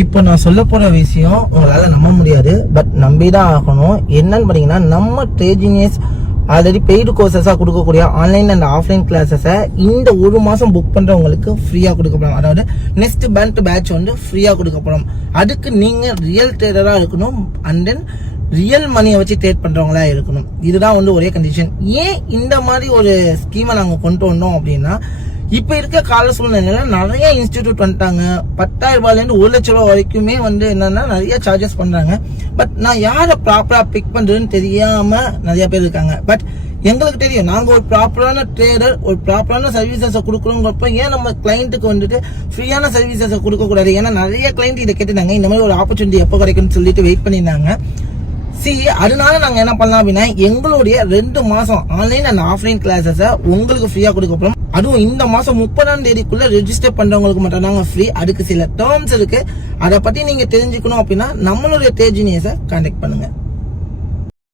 இப்போ நான் சொல்ல போற விஷயம் உங்களால நம்ப முடியாது, பட் நம்பிதான் ஆகணும். என்னன்னு பாத்தீங்கன்னா, நம்ம ட்ரேஜினியஸ் ஆல்ரெடி பெய்டு கோர்சஸா கொடுக்கக்கூடிய ஆன்லைன் அண்ட் ஆஃப்லைன் கிளாஸஸை இந்த ஒரு மாசம் புக் பண்றவங்களுக்கு ஃப்ரீயா கொடுக்கப்படும். அதாவது நெக்ஸ்ட் பேட்ச் வந்து ஃப்ரீயா கொடுக்கப்படும். அதுக்கு நீங்க ரியல் ட்ரேடரா இருக்கணும் அண்ட் தென் ரியல் மணியை வச்சு ட்ரேட் பண்றவங்களா இருக்கணும். இதுதான் வந்து ஒரே கண்டிஷன். ஏன் இந்த மாதிரி ஒரு ஸ்கீமை நாங்க கொண்டு வந்தோம் அப்படின்னா, இப்ப இருக்க கால சூழ்நிலையில நிறைய இன்ஸ்டிடியூட் வந்துட்டாங்க. 10,000 ரூபாயில இருந்து 1 லட்சம் ரூபாய் வரைக்குமே வந்து என்னன்னா நிறைய சார்ஜஸ் பண்றாங்க. பட் நான் யாரை ப்ராப்பரா பிக் பண்றதுன்னு தெரியாம நிறைய பேர் இருக்காங்க. பட் எங்களுக்கு தெரியும், நாங்க ஒரு ப்ராப்பரான ட்ரேடர், ஒரு ப்ராப்பரான சர்வீசஸை கொடுக்குறோங்கிறப்ப ஏன் நம்ம கிளைண்ட்டுக்கு வந்துட்டு ஃப்ரீயான சர்வீசஸை கொடுக்க கூடாது? ஏன்னா நிறைய கிளைண்ட் இதை கேட்டுட்டாங்க, இந்த மாதிரி ஒரு ஆப்பர்ச்சுனிட்டி எப்போ கிடைக்கும்னு சொல்லிட்டு வெயிட் பண்ணியிருந்தாங்க. அதனால நாங்க என்ன பண்ணலாம் அப்படின்னா, எங்களுடைய 2 மாசம் ஆன்லைன் அண்ட் ஆஃப்லைன் கிளாஸஸை உங்களுக்கு ஃப்ரீயா கொடுக்கப்படும். அதுவும் இந்த மாசம் 30ஆம் தேதிக்குள்ள ரெஜிஸ்டர் பண்றவங்களுக்கு மட்டும் தாங்க ஃப்ரீ. அதுக்கு சில டேர்ம்ஸ் இருக்கு. அதை பத்தி நீங்க தெரிஞ்சுக்கணும் அப்படின்னா நம்மளுடைய ட்ரேஜினியஸை கான்டாக்ட் பண்ணுங்க.